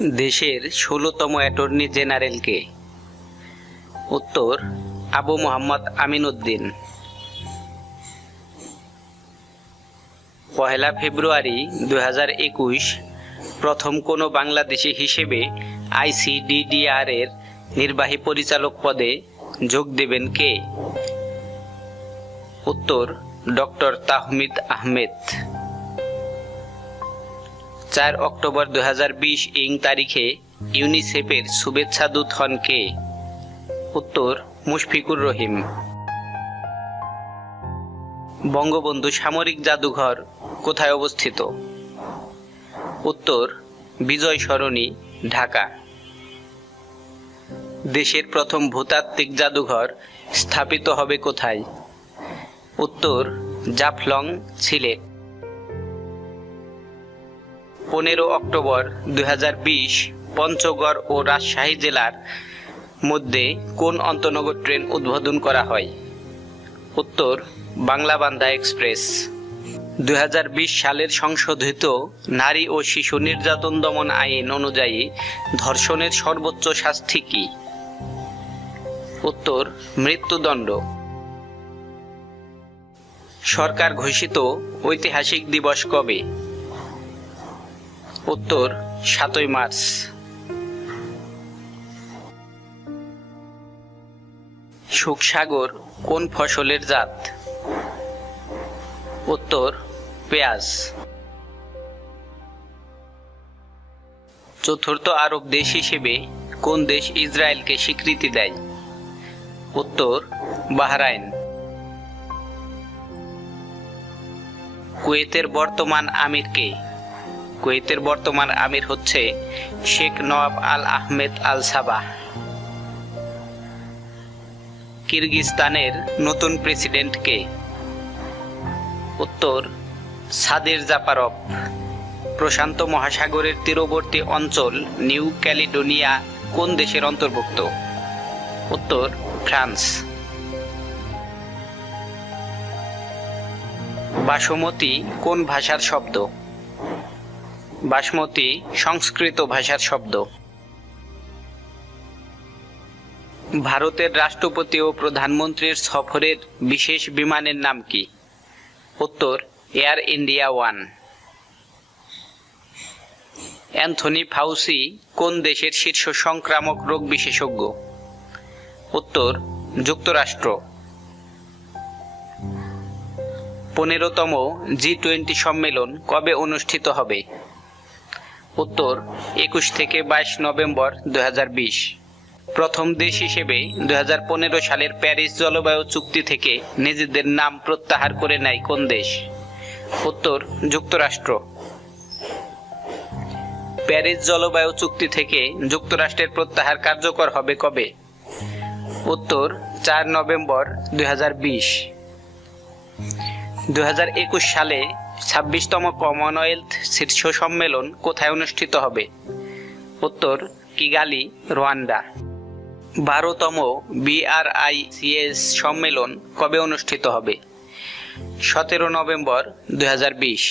দেশের ১৬তম attorney general কে? উত্তর আবু মোহাম্মদ আমিন উদ্দিন। ১ ফেব্রুয়ারি ২০২১ প্রথম কোনো বাংলাদেশি হিসেবে আইসিডিডিআর এর নির্বাহী পরিচালক পদে যোগ দেবেন কে? উত্তর ডক্টর তাহমিদ আহমেদ। ৪ অক্টোবর ২০২০ ইং তারিখে ইউনিসেফের শুভেচ্ছা দূত হন কে? উত্তর মুশফিকুর রহিম। বঙ্গবন্ধু সামরিক জাদুঘর কোথায় অবস্থিত? উত্তর বিজয় সরণি, ঢাকা। দেশের প্রথম ভূতাত্ত্বিক জাদুঘর স্থাপিত হবে কোথায়? উত্তর জাফলং, সিলেট। ১৫ অক্টোবর ২০২০ পঞ্চগড় ও রাজশাহী জেলার মধ্যে কোন আন্তনগর ট্রেন উদ্বোধন করা হয়? উত্তর বাংলাবান্ধা এক্সপ্রেস। ২০২০ সালের সংশোধিত নারী ও শিশু নির্যাতন দমন আইন অনুযায়ী ধর্ষণের সর্বোচ্চ শাস্তি কি? উত্তর মৃত্যুদণ্ড। সরকার ঘোষিত ঐতিহাসিক দিবস কবে? উত্তর ৭ই মার্চ। শুকসাগর কোন ফসলের জাত? উত্তর পেঁয়াজ। চতুর্থ আরব দেশ হিসেবে কোন দেশ ইসরায়েলকে স্বীকৃতি দেয়? উত্তর বাহরাইন। কুয়েতের বর্তমান আমির কে? কুয়েতের বর্তমান আমির হচ্ছে শেখ নওয়াব আল আহমেদ আল সাবাহ। কিরগিজস্তানের নতুন প্রেসিডেন্ট কে? উত্তর সাদির জাপারভ। প্রশান্ত মহাসাগরের তীরবর্তী অঞ্চল নিউ ক্যালিডোনিয়া কোন দেশের অন্তর্ভুক্ত? উত্তর ফ্রান্স। বাসমতী কোন ভাষার শব্দ? বাসমতী সংস্কৃত ভাষার শব্দ। ভারতের রাষ্ট্রপতি ও প্রধানমন্ত্রীর সফরের বিশেষ বিমানের নাম কি? উত্তর air India one. Anthony Fauci কোন দেশের শীর্ষ সংক্রামক রোগ বিশেষজ্ঞ? উত্তর যুক্তরাষ্ট্র। ১৫তম জি-20 সম্মেলন কবে অনুষ্ঠিত হবে? উত্তর ২১ থেকে ২২ নভেম্বর ২০২০। প্রথম দেশ হিসেবে ২০১৫ সালের প্যারিস জলবায়ু চুক্তি থেকে নিজেদের নাম প্রত্যাহার করে নেয় কোন দেশ? উত্তর যুক্তরাষ্ট্র। প্যারিস জলবায়ু চুক্তি থেকে যুক্তরাষ্ট্রের প্রত্যাহার কার্যকর হবে কবে? উত্তর ৪ নভেম্বর ২০২০। ২০২১ সালে ২৬তম কমনওয়েলথ শীর্ষ সম্মেলন কোথায় অনুষ্ঠিত হবে? উত্তর কিগালি, রুয়ান্ডা। ১২তম BRICS সম্মেলন কবে অনুষ্ঠিত হবে? ১৭ নভেম্বর ২০২০।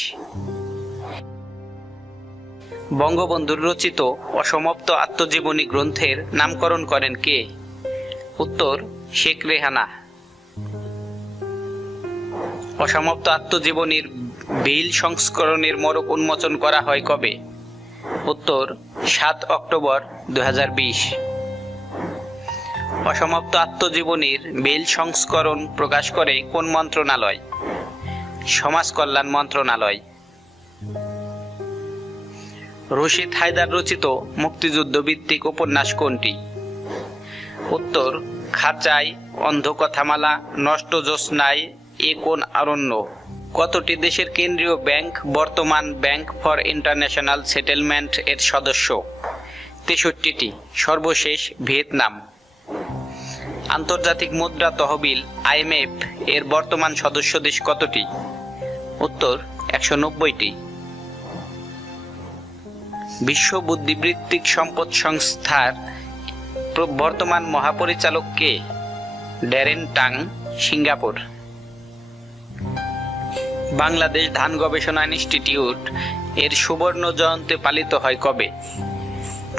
বঙ্গবন্ধুর রচিত অসমাপ্ত আত্মজীবনী গ্রন্থের নামকরণ করেন কে? উত্তর শেখ রেহানা। অসমাপ্ত আত্মজীবনীর বিল সংস্করণের মোড়ক উন্মোচন করা হয় কবে? উত্তর ৭ অক্টোবর ২০২০। অসমাপ্ত আত্মজীবনীর বিল সংস্করণ প্রকাশ করে কোন মন্ত্রণালয়? সমাজ কল্যাণ মন্ত্রণালয়। রশিদ হায়দার রচিত মুক্তিযুদ্ধ ভিত্তিক উপন্যাস কোনটি? উত্তর খাঁচাই, অন্ধকথামালা, নষ্ট জ্যোৎস্নায়, এ কোন অরণ্য। কতটি দেশের কেন্দ্রীয় ব্যাংক বর্তমান ব্যাংক ফর ইন্টারন্যাশনাল সেটেলমেন্ট এর সদস্য? ৬৩টি, সর্বশেষ ভিয়েতনাম। আন্তর্জাতিক মুদ্রা তহবিল IMF এর বর্তমান সদস্য দেশ কতটি? উত্তর ১৯০টি। বিশ্ব বুদ্ধিবৃত্তিক সম্পদ সংস্থার বর্তমান মহাপরিচালক কে? Daren Tang, Singapore. বাংলাদেশ ধান গবেষণা ইনস্টিটিউট এর সুবর্ণ জয়ন্তী পালিত হয় কবে?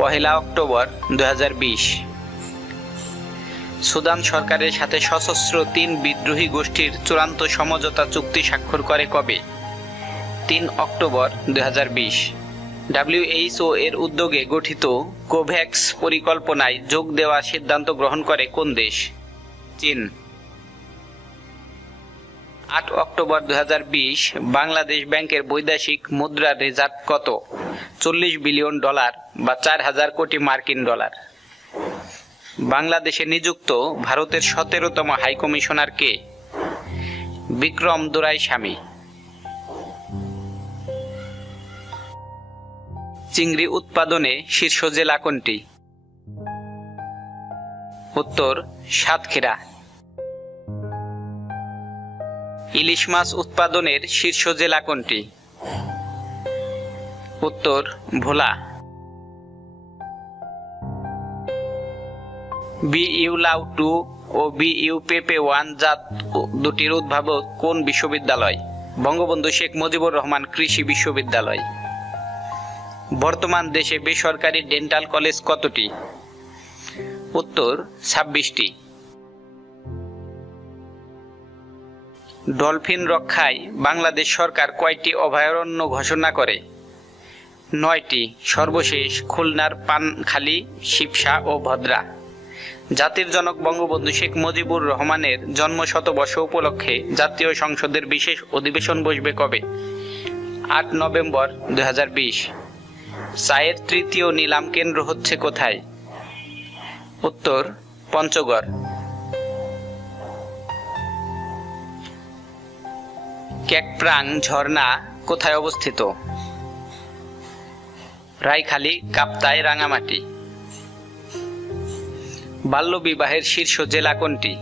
1 অক্টোবর 2020। সুদান সরকারের সাথে সশস্ত্র 3 বিদ্রোহী গোষ্ঠীর চূড়ান্ত সমঝোতা চুক্তি স্বাক্ষর করে কবে? 3 অক্টোবর 2020। WHO এর উদ্যোগে গঠিত কোভ্যাক্স পরিকল্পনায় যোগ দেওয়ার সিদ্ধান্ত গ্রহণ করে কোন দেশ? চীন। 8 অক্টোবর 2020 বাংলাদেশ ব্যাংকের বৈদেশিক মুদ্রার রিজার্ভ কত? $40 বিলিয়ন বা 4000 কোটি মার্কিন ডলার। বাংলাদেশে নিযুক্ত ভারতের 17তম হাইকমিশনার কে? বিক্রম দোরাইস্বামী। চিংড়ি উৎপাদনে শীর্ষ জেলা কোনটি? উত্তর সাতক্ষীরা। ইলিশ মাছ উৎপাদনের শীর্ষ জেলা কোনটি? উত্তর ভোলা। BU লাউ 2 ও BU পেপে 1 জাত দুটির উদ্ভাবক কোন বিশ্ববিদ্যালয়? বঙ্গবন্ধু শেখ মুজিবুর রহমান কৃষি বিশ্ববিদ্যালয়। বর্তমান দেশে বেসরকারি ডেন্টাল কলেজ কতটি? উত্তর 26টি। ডলফিন রক্ষায় বাংলাদেশ সরকার কয়টি অভয়ারণ্য ঘোষণা করে? 9টি, সর্বশেষ খুলনার পানখালী, শিবসা ও ভদ্রা। জাতির জনক বঙ্গবন্ধু শেখ মুজিবুর রহমানের জন্মশতবর্ষ উপলক্ষে জাতীয় সংসদের বিশেষ অধিবেশন বসবে কবে? 8 নভেম্বর 2020। চায়ের তৃতীয় নিলাম কেন্দ্র হচ্ছে কোথায়? উত্তর পঞ্চগড়। কেকপ্রাং ঝর্ণা কোথায় অবস্থিত? রায়খালী, কাপ্তাই, রাঙামাটি। বাল্যবিবাহের শীর্ষ জেলা কোনটি?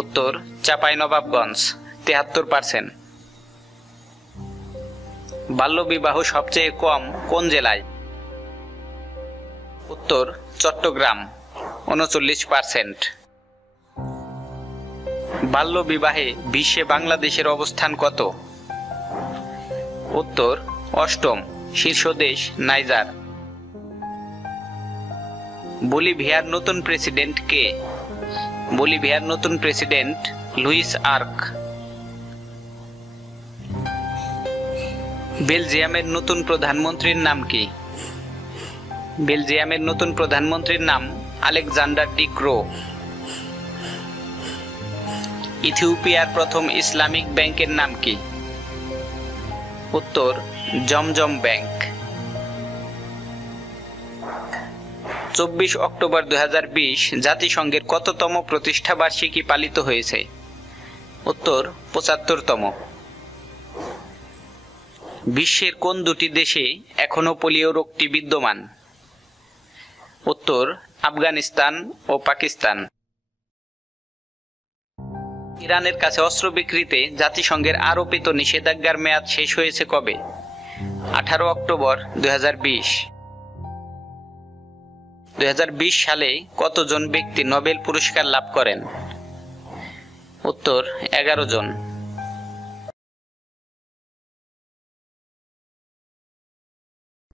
উত্তর চাঁপাইনবাবগঞ্জ, 73%। বাল্যবিবাহ সবচেয়ে কম কোন জেলায়? উত্তর চট্টগ্রাম, 39%। বাল্যবিবাহে বিশ্বে বাংলাদেশের অবস্থান কত? উত্তর 8ম, শীর্ষ দেশ নাইজার। বলিভিয়ার নতুন প্রেসিডেন্ট কে? বলিভিয়ার নতুন প্রেসিডেন্ট লুইস আর্ক। বেলজিয়ামের নতুন প্রধানমন্ত্রীর নাম কি? বেলজিয়ামের নতুন প্রধানমন্ত্রীর নাম আলেকজান্ডার ডি ক্রো। ইথিওপিয়ার প্রথম ইসলামিক ব্যাংকের নাম কি? উত্তর জমজম ব্যাংক। 24 অক্টোবর 2020 জাতিসংঘের কততম প্রতিষ্ঠা বার্ষিকী পালিত হয়েছে? উত্তর 75তম। বিশ্বের কোন দুটি দেশে এখনো পোলিও রোগটি বিদ্যমান? উত্তর আফগানিস্তান ও পাকিস্তান। ইরানের কাছে অস্ত্র বিক্রিতে জাতিসংঘের আরোপিত নিষেধাজ্ঞার মেয়াদ শেষ হয়েছে কবে? 18 অক্টোবর 2020। 2020 সালে কতজন ব্যক্তি নোবেল পুরস্কার লাভ করেন? উত্তর 11 জন।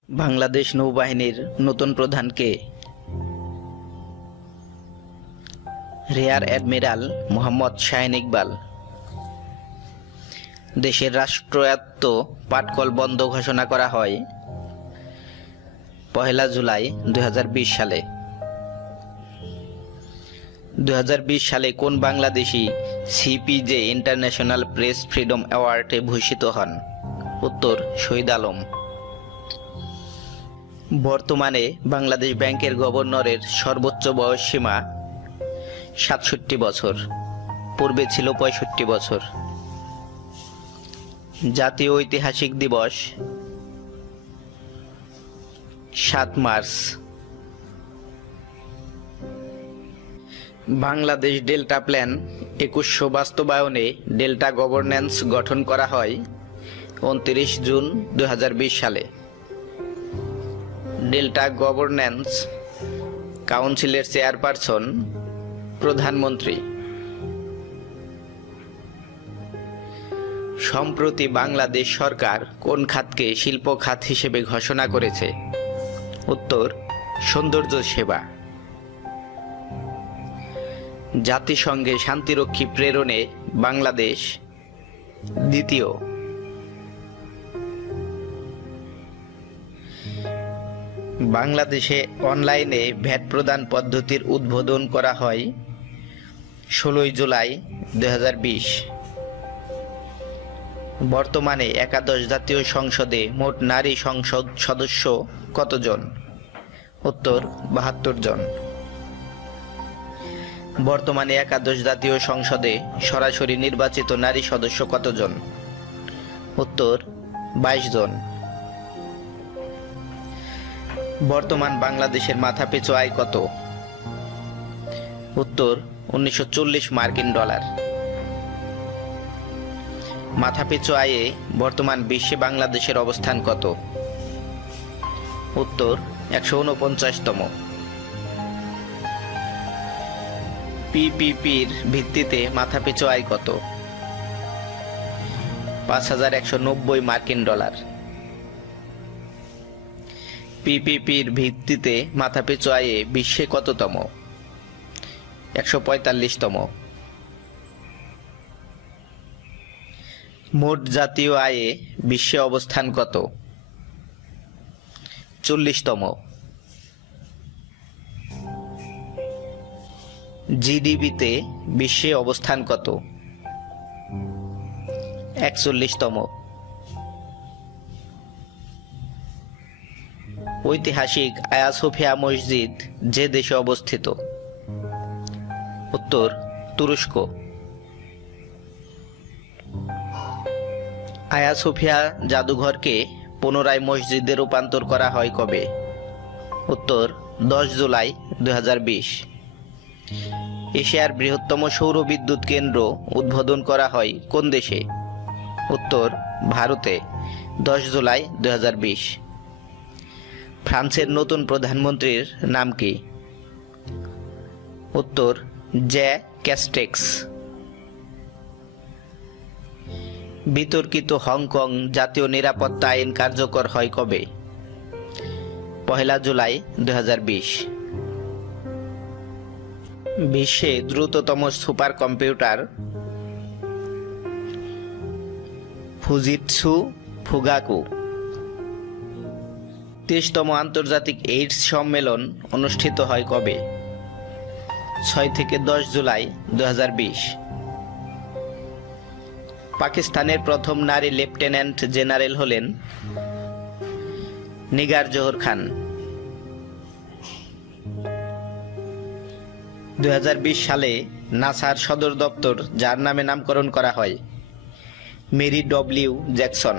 বাংলাদেশ নৌবাহিনীর নতুন প্রধান কে? Rear admiral Mohammad Shahin Iqbal. দেশের রাষ্ট্রায়ত্ত পাটকল বন্ধ ঘোষণা করা হয় 1 জুলাই 2020 সালে। 2020 সালে কোন Bangladeshi CPJ international press freedom অ্যাওয়ার্ডে ভূষিত হন? উত্তর শহীদ আলম। বর্তমানে বাংলাদেশ ব্যাংকের গভর্নরের সর্বোচ্চ বয়স সীমা 67 বছর, পূর্বে ছিল 65 বছর। জাতীয় ঐতিহাসিক দিবস 7 মার্চ। বাংলাদেশ ডেল্টা প্ল্যান 2100 বাস্তবায়নে ডেল্টা গভর্নেন্স গঠন করা হয় 29 জুন 2020 সালে। ডেল্টা গভর্নেন্স কাউন্সিলের চেয়ারপারসন প্রধানমন্ত্রী। সম্প্রতি বাংলাদেশ সরকার কোন খাতকে শিল্প খাত হিসেবে ঘোষণা করেছে? উত্তর, সৌন্দর্য সেবা। জাতিসংঘে শান্তিরক্ষী প্রেরণে বাংলাদেশ দ্বিতীয়। বাংলাদেশে অনলাইনে ভ্যাট প্রদান পদ্ধতির উদ্বোধন করা হয় 16 জুলাই 2020। বর্তমানে একাদশ জাতীয় সংসদে মোট নারী সংসদ সদস্য কতজন? উত্তর, 72 জন। বর্তমানে একাদশ জাতীয় সংসদে সরাসরি নির্বাচিত নারী সদস্য কতজন? উত্তর, 22 জন। বর্তমান বাংলাদেশের মাথাপিছু আয় কত? উত্তর, 1940 মার্কিন ডলার। মাথাপিছু আয়ে বর্তমান বিশ্বে বাংলাদেশের অবস্থান কত? উত্তর, 149তম। পিপিপির ভিত্তিতে মাথাপিছু আয় কত? 5190 মার্কিন ডলার। পিপিপির ভিত্তিতে মাথাপিছু আয়ে বিশ্বে কততম? 145তম। মোট জাতীয় আয়ে বিশ্বে অবস্থান কত? 40তম। জিডিপিতে বিশ্বে অবস্থান কত? 41তম। ঐতিহাসিক আয়া সোফিয়া মসজিদ যে দেশে অবস্থিত? উত্তর, তুরস্ক। আয়া সোফিয়া জাদুঘরকে পুনরায় মসজিদে রূপান্তর করা হয় কবে? উত্তর, 10 জুলাই 2020। এশিয়ার বৃহত্তম সৌর বিদ্যুৎ কেন্দ্র উদ্বোধন করা হয় কোন দেশে? উত্তর, ভারতে, 10 জুলাই 2020। ফ্রান্সের নতুন প্রধানমন্ত্রীর নাম কি? উত্তর, জ্যা ক্যাস্টেক্স। বিতর্কিত হংকং জাতীয় নিরাপত্তা আইন কার্যকর হয় কবে? 1 জুলাই 2020। বিশ্বে দ্রুততম সুপার কম্পিউটার ফুজিৎসু ফুগাকু। 30তম আন্তর্জাতিক এইডস সম্মেলন অনুষ্ঠিত হয় কবে? 6 থেকে 10 জুলাই 2020। পাকিস্তানের প্রথম নারী লেফটেন্যান্ট জেনারেল হলেন নিগার জোহর খান। 2020 সালে নাসার সদর দপ্তর যার নামে নামকরণ করা হয়? Mary W Jackson.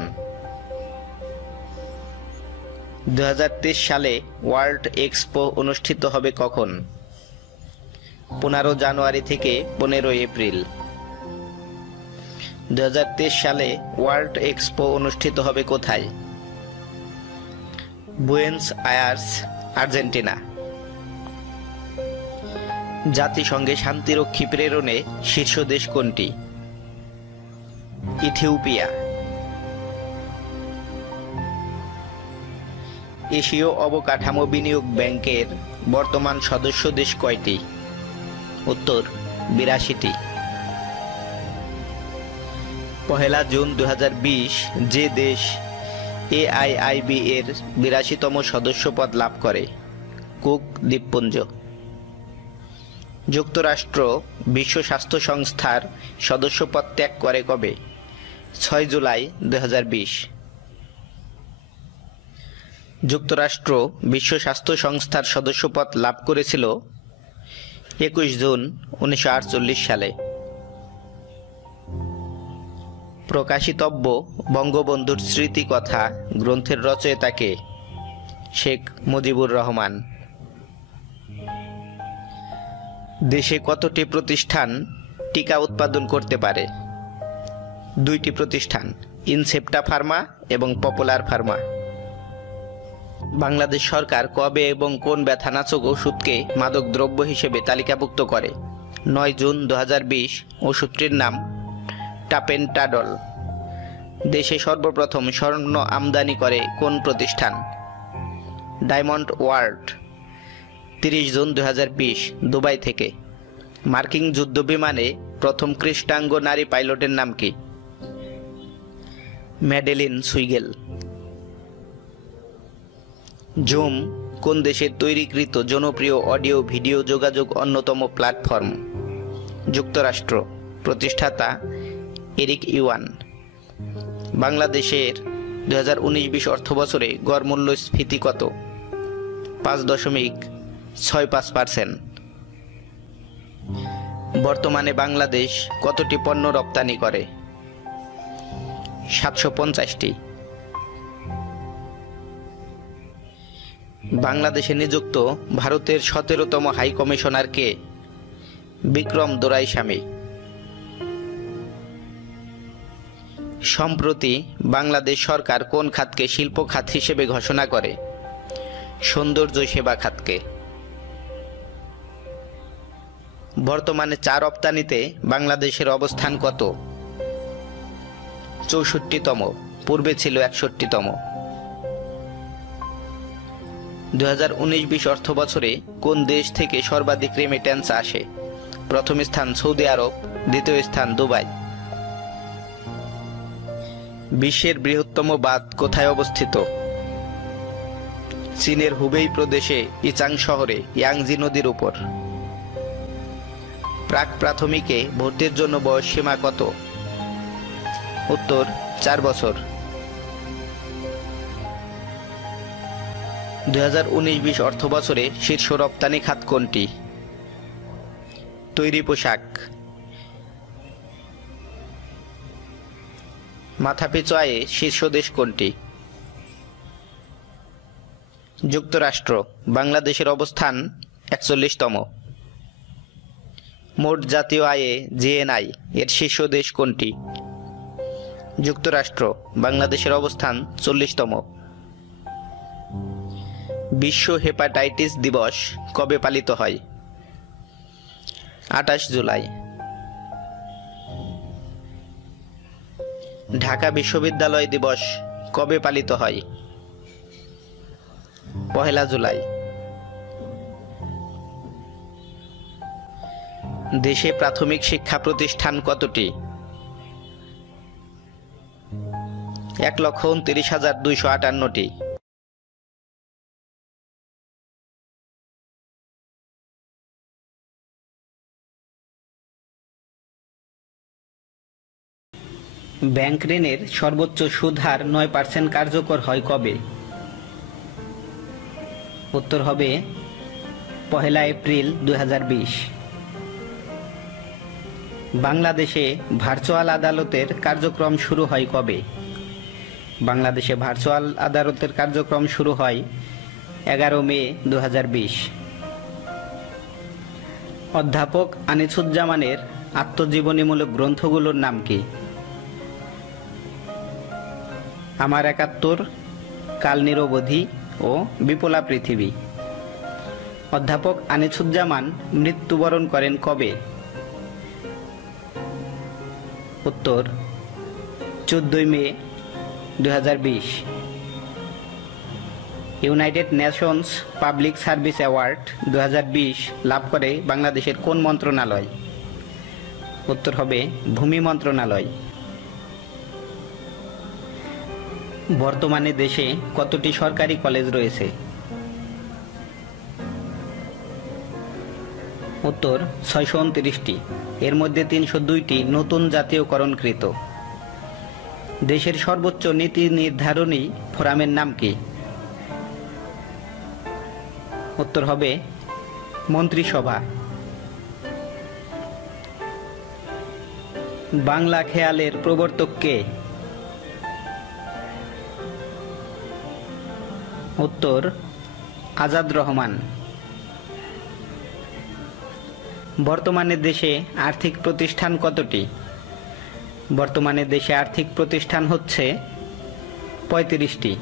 2023 সালে ওয়ার্ল্ড এক্সপো অনুষ্ঠিত হবে কখন? 15 জানুয়ারি থেকে 15 এপ্রিল। 2023 সালে ওয়ার্ল্ড এক্সপো অনুষ্ঠিত হবে কোথায়? Buenos Aires, Argentina. জাতিসংঘে শান্তিরক্ষী প্রেরণে শীর্ষ দেশ কোনটি? ইথিওপিয়া। এশীয় অবকাঠামো বিনিয়োগ ব্যাংকের বর্তমান সদস্য দেশ কয়টি? উত্তর, 82টি। 1 জুন 2020 যে দেশ AIIB এর 82তম সদস্যপদ লাভ করে? কুক দ্বীপপুঞ্জ। যুক্তরাষ্ট্র বিশ্ব স্বাস্থ্য সংস্থার সদস্যপদ ত্যাগ করে কবে? 6 জুলাই 2020। যুক্তরাষ্ট্র বিশ্ব স্বাস্থ্য সংস্থার সদস্যপদ লাভ করেছিল 21 জুন 1948 সালে। প্রকাশিতব্য বঙ্গবন্ধুর স্মৃতিকথা গ্রন্থের রচয়িতা কে? শেখ মুজিবুর রহমান। দেশে কতটি প্রতিষ্ঠান টিকা উৎপাদন করতে পারে? 2টি প্রতিষ্ঠান, ইনসেপ্টা ফার্মা এবং পপুলার ফার্মা। বাংলাদেশ সরকার কবে এবং কোন ব্যথানাশক ওষুধকে মাদক দ্রব্য হিসেবে তালিকাভুক্ত করে? 9 জুন 2020। ওষুধটির নাম টাপেন্টাডল। দেশে সর্বপ্রথম স্বর্ণ আমদানি করে কোন প্রতিষ্ঠান? Diamond world. 30 জুন 2020 দুবাই থেকে। মার্কিন যুদ্ধবিমানে প্রথম কৃষ্ণাঙ্গ নারী পাইলটের নাম কি? ম্যাডেলিন সুইগেল। জুম কোন দেশের তৈরিকৃত জনপ্রিয় অডিও ভিডিও যোগাযোগ অন্যতম প্ল্যাটফর্ম? যুক্তরাষ্ট্র। প্রতিষ্ঠাতা এরিক ইওয়ান। বাংলাদেশের 2019-20 অর্থবছরে গড় মূল্যস্ফীতি কত? 5.65%। বর্তমানে বাংলাদেশ কতটি পণ্য রপ্তানি করে? 750টি। বাংলাদেশে নিযুক্ত ভারতের 17তম হাই কমিশনার কে? বিক্রম দোরাইস্বামী। সম্প্রতি বাংলাদেশ সরকার কোন খাতকে শিল্প খাত হিসেবে ঘোষণা করে? সৌন্দর্য সেবা খাতকে। বর্তমানে চা রপ্তানিতে বাংলাদেশের অবস্থান কত? 64তম, পূর্বে ছিল 61তম। 2019-20 অর্থবছরে কোন দেশ থেকে সর্বাধিক রেমিট্যান্স আসে? প্রথম স্থান সৌদি আরব, দ্বিতীয় স্থান দুবাই। বিশ্বের বৃহত্তম বাঁধ কোথায় অবস্থিত? চীনের হুবেই প্রদেশে ইচাং শহরে ইয়াংজি নদীর উপর। প্রাক প্রাথমিকে ভর্তির জন্য বয়স সীমা কত? উত্তর 4 বছর। 2019-20 অর্থবছরে শীর্ষ রপ্তানি খাত কোনটি? তৈরি পোশাক। মাথাপিছু আয়ে শীর্ষ দেশ কোনটি? যুক্তরাষ্ট্র। বাংলাদেশের অবস্থান 41তম। মোট জাতীয় আয়ে জিএনআই এর শীর্ষ দেশ কোনটি? যুক্তরাষ্ট্র। বাংলাদেশের অবস্থান 40তম। বিশ্ব হেপাটাইটিস দিবস কবে পালিত হয়? 28 জুলাই। ঢাকা বিশ্ববিদ্যালয় দিবস কবে পালিত হয়? 1 জুলাই। দেশে প্রাথমিক শিক্ষা প্রতিষ্ঠান কতটি? 1,29,258টি। ব্যাংক ঋণের সর্বোচ্চ সুদ হার 9% কার্যকর হয় কবে? উত্তর হবে 1 এপ্রিল 2020। বাংলাদেশে ভার্চুয়াল আদালতের কার্যক্রম শুরু হয় কবে? বাংলাদেশে ভার্চুয়াল আদালতের কার্যক্রম শুরু হয় 11 মে 2020। অধ্যাপক আনিসুজ্জামানের আত্মজীবনীমূলক গ্রন্থগুলোর নাম কি? আমার 71, কাল নিরবধি ও বিপুলা পৃথিবী। অধ্যাপক আনিসুজ্জামান মৃত্যুবরণ করেন কবে? উত্তর 14 মে 2020। United Nations public service award 2020 লাভ করে বাংলাদেশের কোন মন্ত্রণালয়? উত্তর হবে ভূমি মন্ত্রণালয়। বর্তমানে দেশে কতটি সরকারি কলেজ রয়েছে? উত্তর 629টি। এর মধ্যে 302টি নতুন জাতীয়করণকৃত। দেশের সর্বোচ্চ নীতি নির্ধারণী ফোরামের নাম কি? উত্তর হবে মন্ত্রিসভা। বাংলা খেয়ালের প্রবর্তক কে? উত্তর আজাদ রহমান। বর্তমানে দেশে আর্থিক প্রতিষ্ঠান কতটি? বর্তমানে দেশে আর্থিক প্রতিষ্ঠান হচ্ছে 35টি।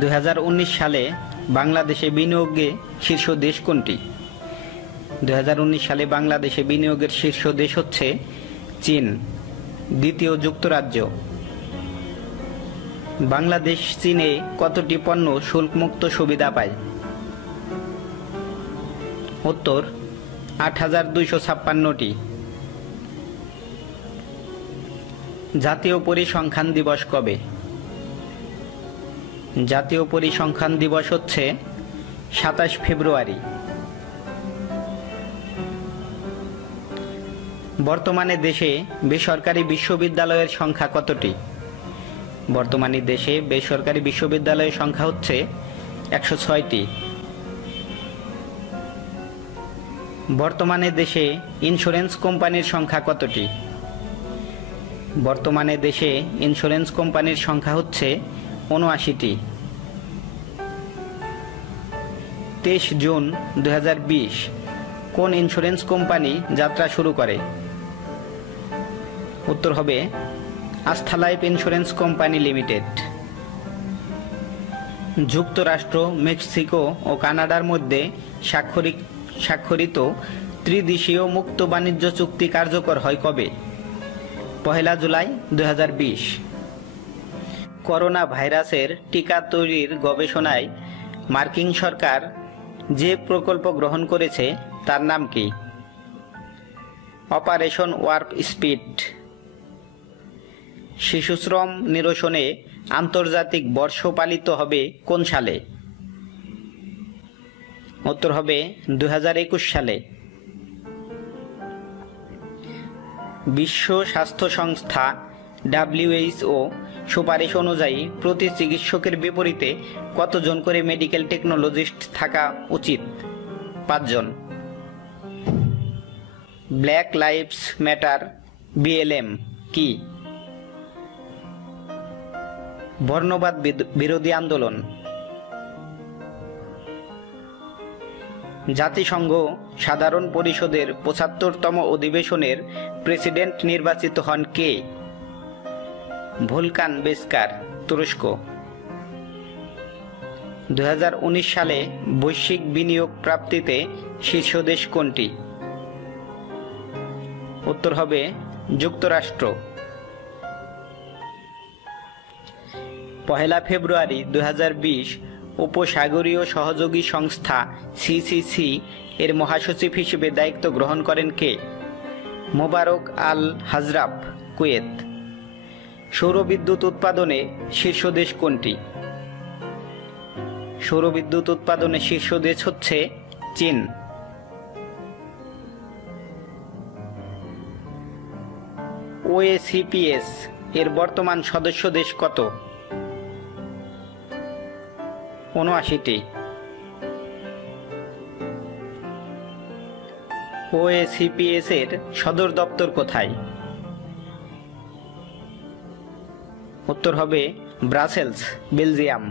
2019 সালে বাংলাদেশে বিনিয়োগে শীর্ষ দেশ কোনটি? 2019 সালে বাংলাদেশে বিনিয়োগের শীর্ষ দেশ হচ্ছে চীন, দ্বিতীয় যুক্তরাজ্য। বাংলাদেশ চীনে কতটি পণ্য শুল্কমুক্ত সুবিধা পায়? উত্তর ৮,২৫৬টি। জাতীয় পরিসংখ্যান দিবস কবে? জাতীয় পরিসংখ্যান দিবস হচ্ছে ২৭ ফেব্রুয়ারি। বর্তমানে দেশে বেসরকারি বিশ্ববিদ্যালয়ের সংখ্যা কতটি? বর্তমানে দেশে বেসরকারি বিশ্ববিদ্যালয়ের সংখ্যা হচ্ছে ১০৬টি। বর্তমানে দেশে ইন্স্যুরেন্স কোম্পানির সংখ্যা কতটি? বর্তমানে দেশে ইন্স্যুরেন্স কোম্পানির সংখ্যা হচ্ছে ৭৯টি। ২৩ জুন ২০২০ কোন ইন্স্যুরেন্স কোম্পানি যাত্রা শুরু করে? উত্তর হবে আস্থা লাইফ ইন্স্যুরেন্স কোম্পানি লিমিটেড। যুক্তরাষ্ট্র, মেক্সিকো ও কানাডার মধ্যে স্বাক্ষরিত ত্রিদেশীয় মুক্ত বাণিজ্য চুক্তি কার্যকর হয় কবে? ১ জুলাই ২০২০। করোনা ভাইরাসের টিকা তৈরির গবেষণায় মার্কিন সরকার যে প্রকল্প গ্রহণ করেছে তার নাম কি? Operation warp speed. শিশুশ্রম নিরসনে আন্তর্জাতিক বর্ষ পালিত হবে কোন সালে? উত্তর হবে ২০২১ সালে। বিশ্ব স্বাস্থ্য সংস্থা WHO সুপারিশ অনুযায়ী প্রতি চিকিৎসকের বিপরীতে কতজন করে মেডিকেল টেকনোলজিস্ট থাকা উচিত? ৫ জন। ব্ল্যাক লাইভস ম্যাটার BLM কি? বর্ণবাদ বিরোধী আন্দোলন। জাতিসংঘ সাধারণ পরিষদের ৭৫তম অধিবেশনের প্রেসিডেন্ট নির্বাচিত হন কে? ভোলকান বেস্কার, তুরস্ক। ২০১৯ সালে বৈশ্বিক বিনিয়োগ প্রাপ্তিতে শীর্ষ দেশ কোনটি? উত্তর হবে যুক্তরাষ্ট্র। ১ ফেব্রুয়ারি ২০২০ উপসাগরীয় সহযোগী সংস্থা CCC এর মহাসচিব হিসেবে দায়িত্ব গ্রহণ করেন কে? মোবারক আল হাজরাফ, কুয়েত। সৌরবিদ্যুৎ উৎপাদনে শীর্ষ দেশ কোনটি? সৌরবিদ্যুৎ উৎপাদনে শীর্ষ দেশ হচ্ছে চীন। OACPS এর বর্তমান সদস্য দেশ কত? ৭৯টি। OACPS এর সদর দপ্তর কোথায়? উত্তর হবে ব্রাসেলস, বেলজিয়াম।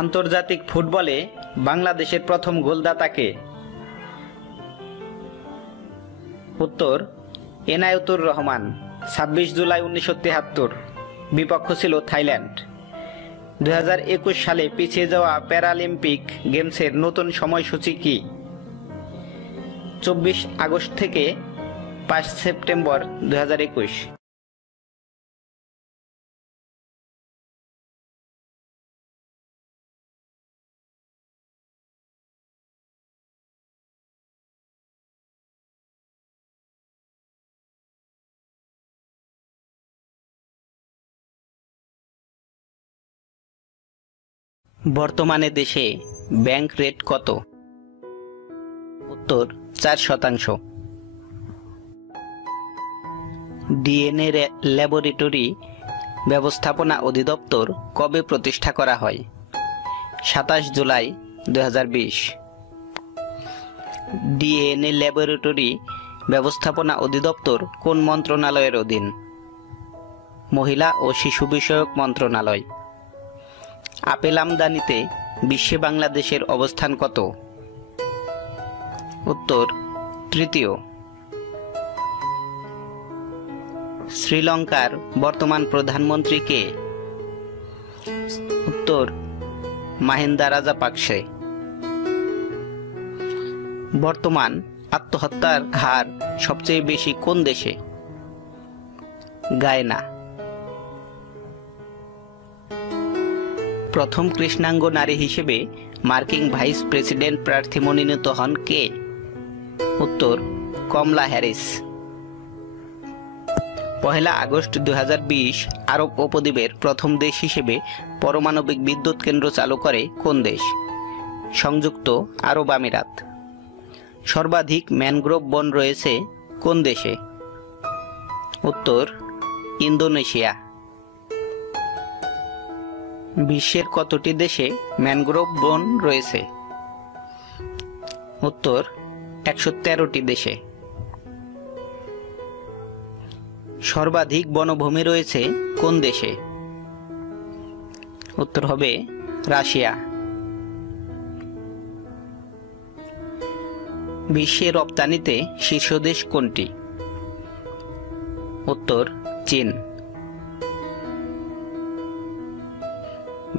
আন্তর্জাতিক ফুটবলে বাংলাদেশের প্রথম গোলদাতা কে? উত্তর এনায়েতুর রহমান, ২৬ জুলাই ১৯৭৩। বিপক্ষ ছিল থাইল্যান্ড। ২০২১ সালে পিছিয়ে যাওয়া প্যারালিম্পিক গেমসের নতুন সময়সূচি কি? ২৪ আগস্ট থেকে ৫ সেপ্টেম্বর ২০২১। বর্তমানে দেশে ব্যাংক রেট কত? উত্তর ৪%। ডিএনএ ল্যাবরেটরি ব্যবস্থাপনা অধিদপ্তর কবে প্রতিষ্ঠা করা হয়? ২৭ জুলাই ২০২০। ডিএনএ ল্যাবরেটরি ব্যবস্থাপনা অধিদপ্তর কোন মন্ত্রণালয়ের অধীন? মহিলা ও শিশু বিষয়ক মন্ত্রণালয়। আপেল আমদানিতে বিশ্বে বাংলাদেশের অবস্থান কত? উত্তর তৃতীয়। শ্রীলঙ্কার বর্তমান প্রধানমন্ত্রী কে? উত্তর মাহিন্দা রাজাপাকসে। বর্তমান আত্মহত্যার হার সবচেয়ে বেশি কোন দেশে? গায়না। প্রথম কৃষ্ণাঙ্গ নারী হিসেবে মার্কিন ভাইস প্রেসিডেন্ট প্রার্থী মনোনীত হন কে? উত্তর কমলা হ্যারিস। 1 আগস্ট 2020 আরব উপদ্বীপের প্রথম দেশ হিসেবে পারমাণবিক বিদ্যুৎ কেন্দ্র চালু করে কোন দেশ? সংযুক্ত আরব আমিরাত। সর্বাধিক ম্যানগ্রোভ বন রয়েছে কোন দেশে? উত্তর ইন্দোনেশিয়া। বিশ্বের কতটি দেশে ম্যানগ্রোভ বন রয়েছে? উত্তর 113টি দেশে। সর্বাধিক বনভূমি রয়েছে কোন দেশে? উত্তর হবে রাশিয়া। বিশ্বের রপ্তানিতে শীর্ষ দেশ কোনটি? উত্তর চীন।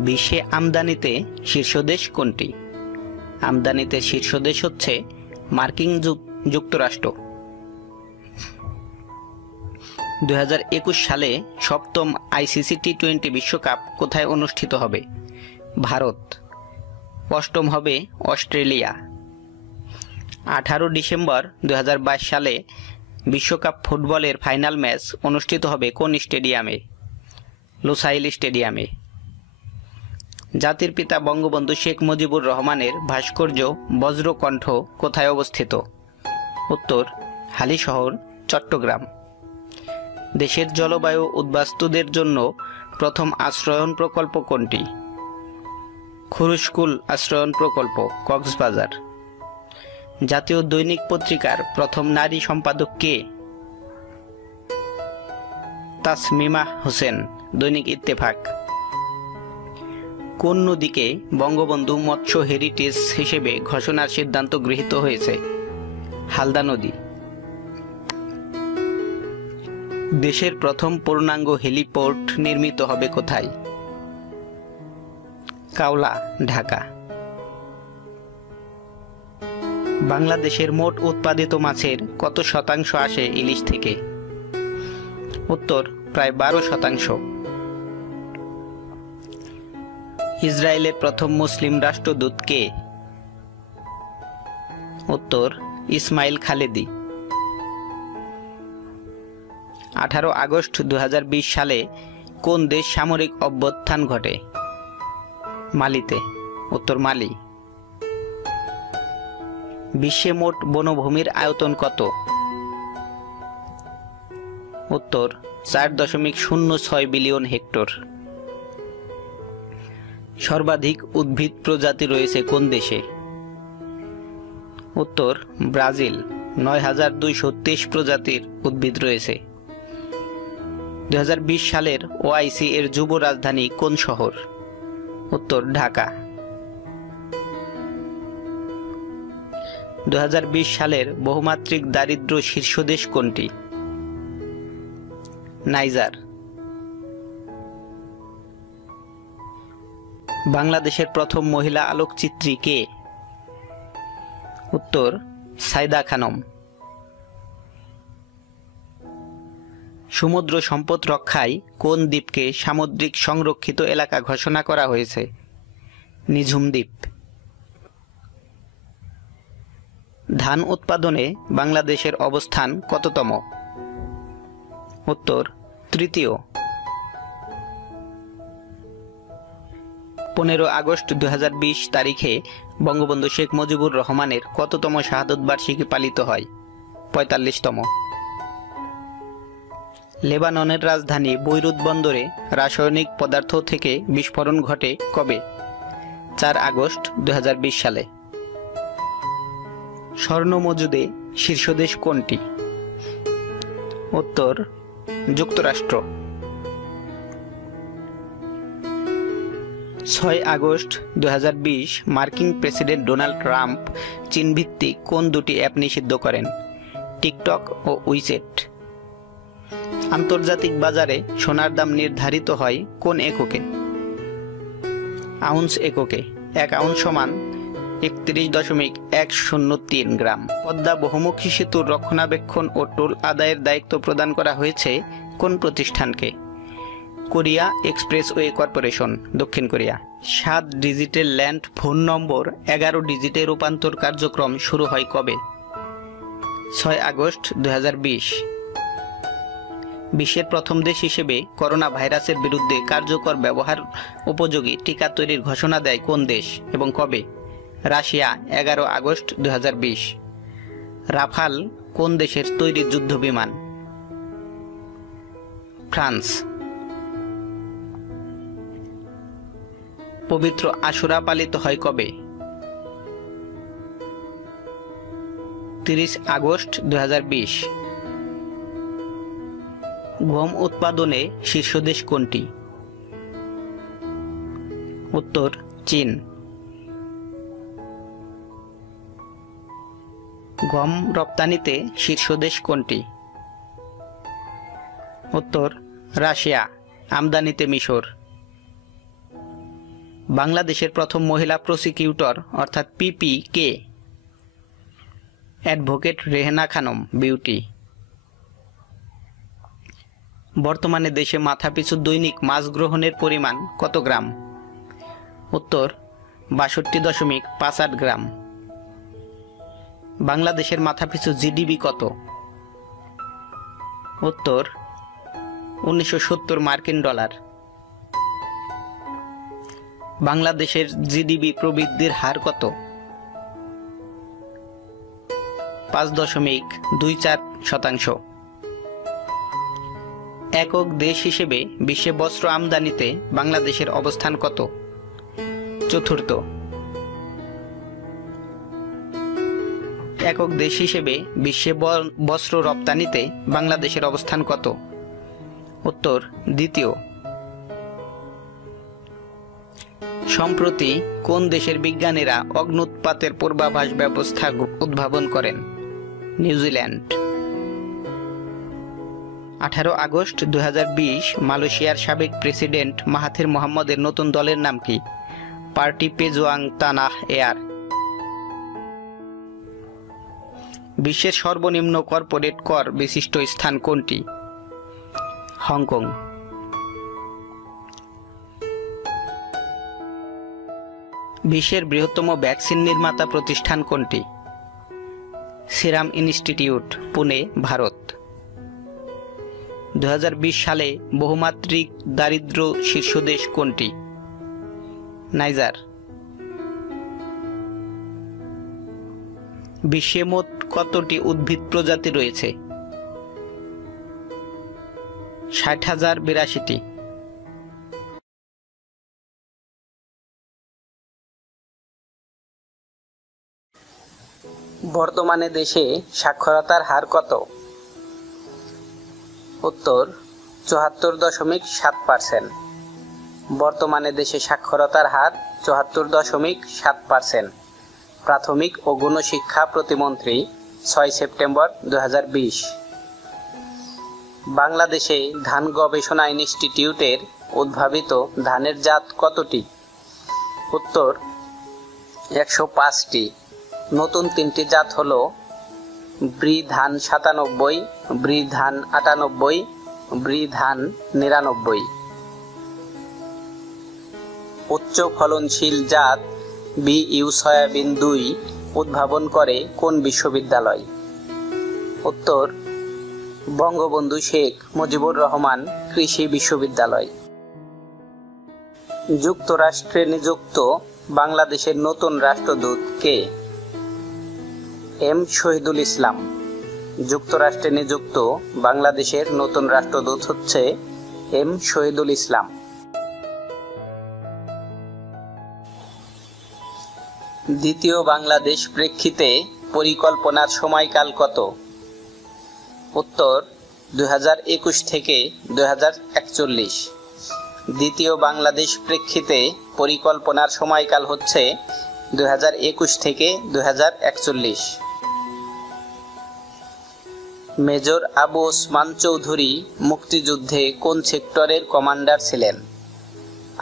বিশ্বে আমদানিতে শীর্ষ দেশ কোনটি? আমদানিতে শীর্ষ দেশ হচ্ছে মার্কিন যুক্তরাষ্ট্র। 2021 সালে সপ্তম আইসিসি টি-20 বিশ্বকাপ কোথায় অনুষ্ঠিত হবে? ভারত। অষ্টম হবে অস্ট্রেলিয়া। 18 ডিসেম্বর 2022 সালে বিশ্বকাপ ফুটবলের ফাইনাল ম্যাচ অনুষ্ঠিত হবে কোন স্টেডিয়ামে? লুসাইল স্টেডিয়ামে। জাতির পিতা বঙ্গবন্ধু শেখ মুজিবুর রহমানের ভাস্কর্য বজ্রকণ্ঠ কোথায় অবস্থিত? উত্তর হালিশহর, চট্টগ্রাম। দেশের জলবায়ু উদ্বাস্তুদের জন্য প্রথম আশ্রয়ন প্রকল্প কোনটি? খুরুশকুল আশ্রয়ন প্রকল্প, কক্সবাজার। জাতীয় দৈনিক পত্রিকার প্রথম নারী সম্পাদক কে? তাসমিমা হোসেন, দৈনিক ইত্তেফাক। কোন নদীকে বঙ্গবন্ধু মৎস্য হেরিটেজ হিসেবে ঘোষণার সিদ্ধান্ত গৃহীত হয়েছে? হালদা নদী। দেশের প্রথম পূর্ণাঙ্গ হেলিপোর্ট নির্মিত হবে কোথায়? কাওলা, ঢাকা। বাংলাদেশের মোট উৎপাদিত মাছের কত শতাংশ আসে ইলিশ থেকে? উত্তর প্রায় 12%। ইসরায়েলের প্রথম মুসলিম রাষ্ট্রদূত কে? উত্তর ইসমাইল খালেদি। 18 আগস্ট 2020 সালে কোন দেশ সামরিক অভ্যুত্থান ঘটে? মালিতে। উত্তর মালি। বিশ্বে মোট বনভূমির আয়তন কত? উত্তর 4.06 বিলিয়ন হেক্টর। সর্বাধিক উদ্ভিদ প্রজাতি রয়েছে কোন দেশে? উত্তর ব্রাজিল, 9223 প্রজাতির উদ্ভিদ রয়েছে। 2020 সালের ওআইসি এর যুব রাজধানী কোন শহর? উত্তর ঢাকা। 2020 সালের বহুমাত্রিক দারিদ্র্য শীর্ষ দেশ কোনটি? নাইজার। বাংলাদেশের প্রথম মহিলা আলোকচিত্রী কে? উত্তর সাইদা খানম। সমুদ্র সম্পদ রক্ষায় কোন দ্বীপকে সামুদ্রিক সংরক্ষিত এলাকা ঘোষণা করা হয়েছে? নিঝুম দ্বীপ। ধান উৎপাদনে বাংলাদেশের অবস্থান কততম? উত্তর তৃতীয়। 15 আগস্ট 2020 তারিখে বঙ্গবন্ধু শেখ মুজিবুর রহমানের কততম শাহাদত বার্ষিকী পালিত হয়? 45তম। লেবাননের রাজধানী বৈরুত বন্দরে রাসায়নিক পদার্থ থেকে বিস্ফোরণ ঘটে কবে? 4 আগস্ট 2020 সালে। স্বর্ণ মজুদে শীর্ষ দেশ কোনটি? উত্তর যুক্তরাষ্ট্র। 6 আগস্ট 2020 মার্কিন প্রেসিডেন্ট ডোনাল্ড ট্রাম্প চীন ভিত্তিক কোন দুটি অ্যাপ নিষিদ্ধ করেন? টিকটক ও উইচেট। আন্তর্জাতিক বাজারে সোনার দাম নির্ধারিত হয় কোন এককে? আউন্স এককে। 1 আউন্স সমান 31.103 গ্রাম। পদ্মা বহুমুখী সেতুর রক্ষণাবেক্ষণ ও টোল আদায়ের দায়িত্ব প্রদান করা হয়েছে কোন প্রতিষ্ঠানকে? কোরিয়া এক্সপ্রেসওয়ে কর্পোরেশন, দক্ষিণ কোরিয়া। 7 ডিজিটের ল্যান্ড ফোন নম্বর 11 ডিজিটে রূপান্তর কার্যক্রম শুরু হয় কবে? 6 আগস্ট 2020। বিশ্বের প্রথম দেশ হিসেবে করোনা ভাইরাসের বিরুদ্ধে কার্যকর ব্যবহার উপযোগী টিকা তৈরির ঘোষণা দেয় কোন দেশ এবং কবে? Russia, 11 August 2020। রাফাল কোন দেশের তৈরি যুদ্ধ বিমান? ফ্রান্স। পবিত্র আশুরা পালিত হয় কবে? 30 আগস্ট 2020। গম উৎপাদনে শীর্ষ দেশ কোনটি? উত্তর চীন। গম রপ্তানিতে শীর্ষ দেশ কোনটি? উত্তর রাশিয়া। আমদানিতে মিশর। বাংলাদেশের প্রথম মহিলা প্রসিকিউটর অর্থাৎ পিপি কে? অ্যাডভোকেট রেহেনা খানম, বিউটি। বর্তমানে দেশে মাথাপিছু দৈনিক মাছ গ্রহণের পরিমাণ কত গ্রাম? উত্তর 62.58 গ্রাম। বাংলাদেশের মাথাপিছু জিডিপি কত? উত্তর 1970 মার্কিন ডলার। বাংলাদেশের জিডিপি প্রবৃদ্ধির হার কত? 5.24%। একক দেশ হিসেবে বিশ্বে বস্ত্র আমদানিতে বাংলাদেশের অবস্থান কত? চতুর্থ। একক দেশ হিসেবে বিশ্বে বস্ত্র রপ্তানিতে বাংলাদেশের অবস্থান কত? উত্তর দ্বিতীয়। সম্প্রতি কোন দেশের বিজ্ঞানীরা অগ্ন্যুৎপাতের পূর্বাভাস ব্যবস্থা উদ্ভাবন করেন? নিউজিল্যান্ড। 18 আগস্ট 2020 মালয়েশিয়ার সাবেক প্রেসিডেন্ট মাহাথির মোহাম্মদের নতুন দলের নাম কি? Party Pejuang Tanah Air. বিশ্বের সর্বনিম্ন কর্পোরেট কর বিশিষ্ট স্থান কোনটি? হংকং। বিশ্বের বৃহত্তম ভ্যাকসিন নির্মাতা প্রতিষ্ঠান কোনটি? Serum institute, Pune, Bharat. 2020 সালে বহুমাত্রিক দারিদ্র্য শীর্ষ দেশ কোনটি? নাইজার। বিশ্বে মোট কতটি উদ্ভিদ প্রজাতি রয়েছে? 60,082টি। বর্তমানে দেশে সাক্ষরতার হার কত? উত্তর 74.7%। বর্তমানে দেশে সাক্ষরতার হার 74.7%। প্রাথমিক ও গণশিক্ষা প্রতিমন্ত্রী 6 সেপ্টেম্বর 2020। বাংলাদেশে ধান গবেষণা ইনস্টিটিউটের উদ্ভাবিত ধানের জাত কতটি? উত্তর 105টি। নতুন 3টি জাত হল ব্রি ধান 97, ব্রি ধান 98, ব্রি ধান 99। উচ্চ ফলনশীল জাত বিইউ সয়াবিন 2 উদ্ভাবন করে কোন বিশ্ববিদ্যালয়? উত্তর বঙ্গবন্ধু শেখ মুজিবুর রহমান কৃষি বিশ্ববিদ্যালয়। যুক্তরাষ্ট্রে নিযুক্ত বাংলাদেশের নতুন রাষ্ট্রদূত কে? এম শহীদুল ইসলাম। যুক্তরাষ্ট্রে নিযুক্ত বাংলাদেশের নতুন রাষ্ট্রদূত হচ্ছে এম শহীদুল ইসলাম। দ্বিতীয় বাংলাদেশ প্রেক্ষিতে পরিকল্পনার সময়কাল কত? উত্তর 2021 থেকে 2041। দ্বিতীয় বাংলাদেশ প্রেক্ষিতে পরিকল্পনার সময়কাল হচ্ছে 2021 থেকে 2041। মেজর আবু ওসমান চৌধুরী মুক্তিযুদ্ধে কোন সেক্টরের কমান্ডার ছিলেন?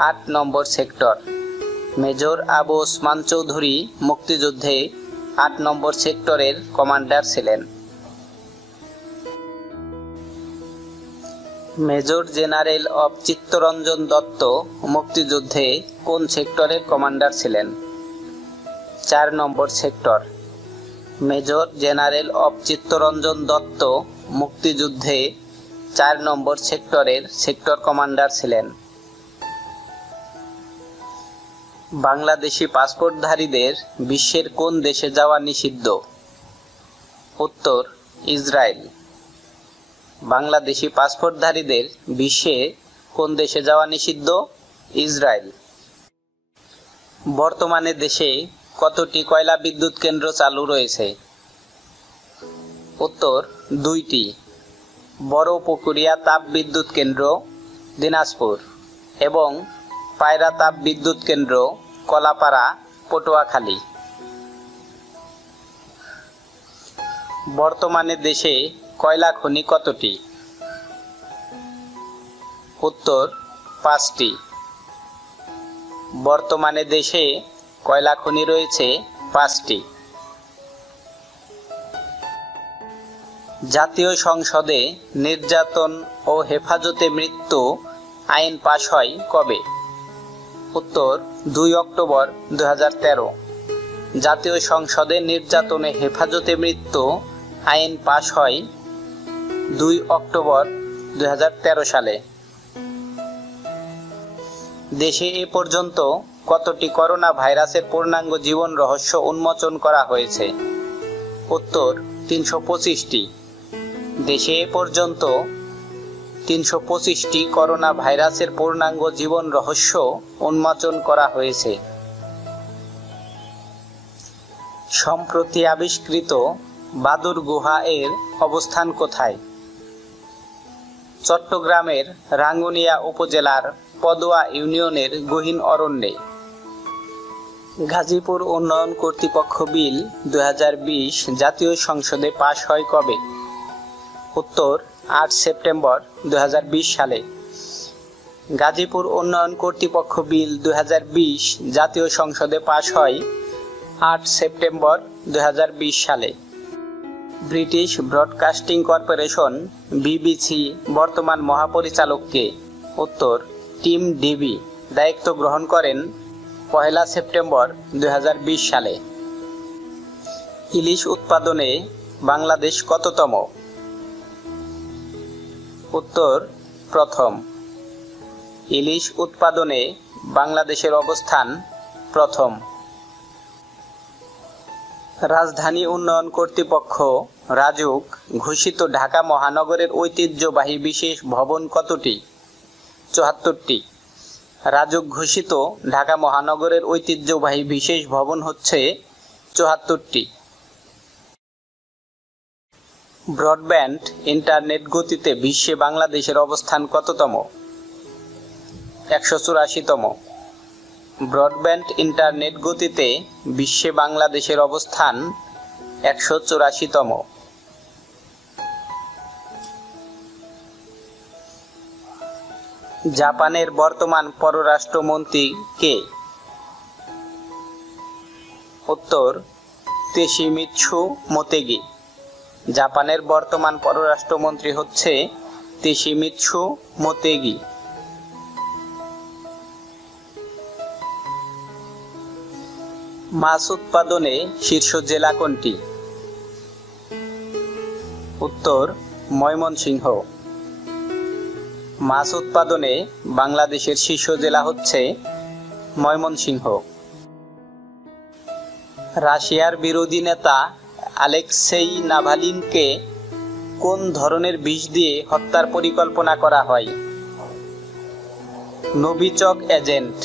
8 নম্বর সেক্টর। মেজর আবু ওসমান চৌধুরী মুক্তিযুদ্ধে ৮ নম্বর সেক্টরের কমান্ডার ছিলেন। মেজর জেনারেল অব চিত্তরঞ্জন দত্ত মুক্তিযুদ্ধে কোন সেক্টরের কমান্ডার ছিলেন? ৪ নম্বর সেক্টর। মেজর জেনারেল অব চিত্তরঞ্জন দত্ত মুক্তিযুদ্ধে ৪ নম্বর সেক্টরের সেক্টর কমান্ডার ছিলেন। বাংলাদেশি পাসপোর্টধারীদের বিশ্বের কোন দেশে যাওয়া নিষিদ্ধ? উত্তর, ইসরায়েল। বাংলাদেশি পাসপোর্টধারীদের বিশ্বে কোন দেশে যাওয়া নিষিদ্ধ? ইসরায়েল। বর্তমানে দেশে কতটি কয়লা বিদ্যুৎ কেন্দ্র চালু রয়েছে? উত্তর, ২টি। বড় পুকুরিয়া তাপ বিদ্যুৎ কেন্দ্র, দিনাজপুর এবং পায়রা তাপ বিদ্যুৎ কেন্দ্র, কলাপাড়া, পটুয়াখালী। বর্তমানে দেশে কয়লা খনি কতটি? উত্তর, ৫টি। বর্তমানে দেশে কয়লা খনি রয়েছে ৫টি। জাতীয় সংসদে নির্যাতন ও হেফাজতে মৃত্যু আইন পাশ হয় কবে? উত্তর, ২ অক্টোবর ২০১৩। জাতীয় সংসদে নির্যাতনে হেফাজতে মৃত্যু আইন পাশ হয় ২ অক্টোবর ২০১৩ সালে। দেশে এ পর্যন্ত কতটি করোনা ভাইরাসের পূর্ণাঙ্গ জীবন রহস্য উন্মোচন করা হয়েছে? উত্তর, ৩২৫টি। দেশে এ পর্যন্ত ৩২৫টি করোনা ভাইরাসের পূর্ণাঙ্গ জীবন রহস্য উন্মোচন করা হয়েছে। সম্প্রতি আবিষ্কৃত বাদুর গুহা এর অবস্থান কোথায়? চট্টগ্রামের রাঙ্গুনিয়া উপজেলার পদুয়া ইউনিয়নের গহীন অরণ্যে। গাজীপুর উন্নয়ন কর্তৃপক্ষ বিল ২০২০ জাতীয় সংসদে পাশ হয় কবে? উত্তর, ৮ সেপ্টেম্বর ২০২০ সালে। গাজীপুর উন্নয়ন কর্তৃপক্ষ বিল ২০২০ জাতীয় সংসদে পাশ হয় ৮ সেপ্টেম্বর ২০২০ সালে। ব্রিটিশ ব্রডকাস্টিং কর্পোরেশন বিবিসি বর্তমান মহাপরিচালক কে? উত্তর, টিম ডেভি দায়িত্ব গ্রহণ করেন ১ সেপ্টেম্বর ২০২০ সালে। ইলিশ উৎপাদনে বাংলাদেশ কততম? উত্তর, প্রথম। ইলিশ উৎপাদনে বাংলাদেশের অবস্থান প্রথম। রাজধানী উন্নয়ন কর্তৃপক্ষ রাজুক ঘোষিত ঢাকা মহানগরের ঐতিহ্যবাহী বিশেষ ভবন কতটি? ৭৪টি। রাজুক ঘোষিত ঢাকা মহানগরের ঐতিহ্যবাহী বিশেষ ভবন হচ্ছে ৭৪টি। ব্রডব্যান্ড ইন্টারনেট গতিতে বিশ্বে বাংলাদেশের অবস্থান কততম? ১৮৪তম। ব্রডব্যান্ড ইন্টারনেট গতিতে বিশ্বে বাংলাদেশের অবস্থান ১৮৪তম। জাপানের বর্তমান পররাষ্ট্রমন্ত্রী কে? উত্তর, তোশিমিৎসু মোতেগি। জাপানের বর্তমান পররাষ্ট্রমন্ত্রী হচ্ছে তোশিমিৎসু মোতেগি। মাছ উৎপাদনে শীর্ষ জেলা কোনটি? উত্তর, ময়মনসিংহ। মাছ উৎপাদনে বাংলাদেশের শীর্ষ জেলা হচ্ছে ময়মনসিংহ। রাশিয়ার বিরোধী নেতা আলেক্সেই নাভালিনকে কোন ধরনের বিষ দিয়ে হত্যার পরিকল্পনা করা হয়? Novichok agent.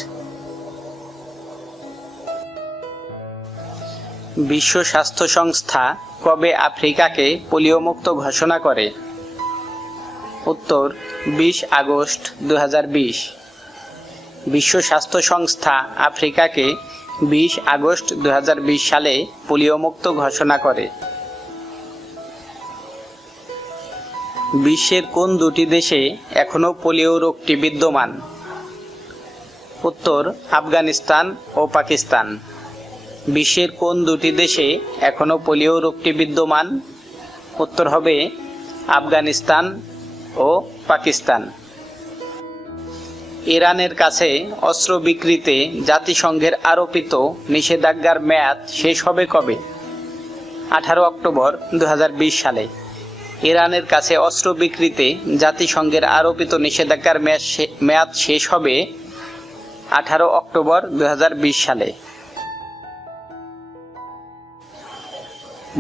বিশ্ব স্বাস্থ্য সংস্থা কবে আফ্রিকাকে পোলিওমুক্ত ঘোষণা করে? উত্তর, ২০ আগস্ট ২০২০। বিশ্ব স্বাস্থ্য সংস্থা আফ্রিকাকে ২০ আগস্ট ২০২০ সালে পোলিওমুক্ত ঘোষণা করে। বিশ্বের কোন দুটি দেশে এখনো পোলিও রোগটি বিদ্যমান? উত্তর আফগানিস্তান ও পাকিস্তান। বিশ্বের কোন দুটি দেশে এখনো পোলিও রোগটি বিদ্যমান? উত্তর হবে আফগানিস্তান ও পাকিস্তান। ইরানের কাছে অস্ত্র বিক্রিতে জাতিসংঘের আরোপিত নিষেধাজ্ঞার মেয়াদ শেষ হবে কবে? 18 অক্টোবর 2020 সালে। ইরানের কাছে অস্ত্র বিক্রিতে জাতিসংঘের আরোপিত নিষেধাজ্ঞার মেয়াদ শেষ হবে 18 অক্টোবর 2020 সালে।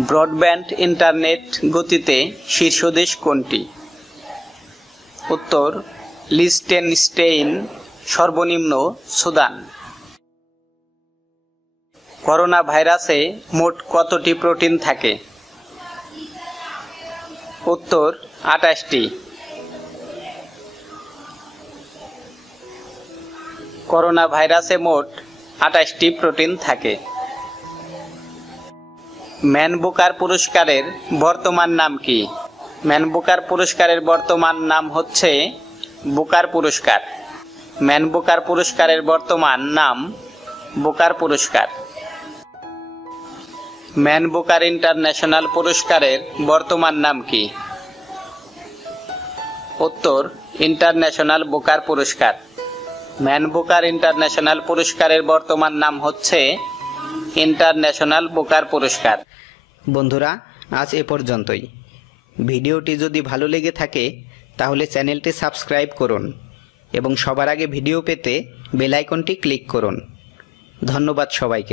ব্রডব্যান্ড ইন্টারনেট গতিতে শীর্ষ দেশ কোনটি? উত্তর লিচটেনস্টেইন, সর্বনিম্ন সুদান। করোনা ভাইরাসে মোট কতটি প্রোটিন থাকে? উত্তর 28টি। করোনা ভাইরাসে মোট 28টি প্রোটিন থাকে। ম্যান বুকার পুরস্কারের বর্তমান নাম কি? ম্যান বুকার পুরস্কারের বর্তমান নাম হচ্ছে বুকার পুরস্কার। ম্যান বুকার পুরস্কারের বর্তমান নাম বুকার পুরস্কার। ম্যান বুকার ইন্টারন্যাশনাল পুরস্কারের বর্তমান নাম কি? উত্তর ইন্টারন্যাশনাল বুকার পুরস্কার। ম্যান বুকার ইন্টারন্যাশনাল পুরস্কারের বর্তমান নাম হচ্ছে ইন্টারন্যাশনাল বুকার পুরস্কার। বন্ধুরা, আজ এ পর্যন্তই। ভিডিওটি যদি ভালো লেগে থাকে তাহলে চ্যানেলটি সাবস্ক্রাইব করুন এবং সবার আগে ভিডিও পেতে বেল আইকনটি ক্লিক করুন। ধন্যবাদ সবাইকে।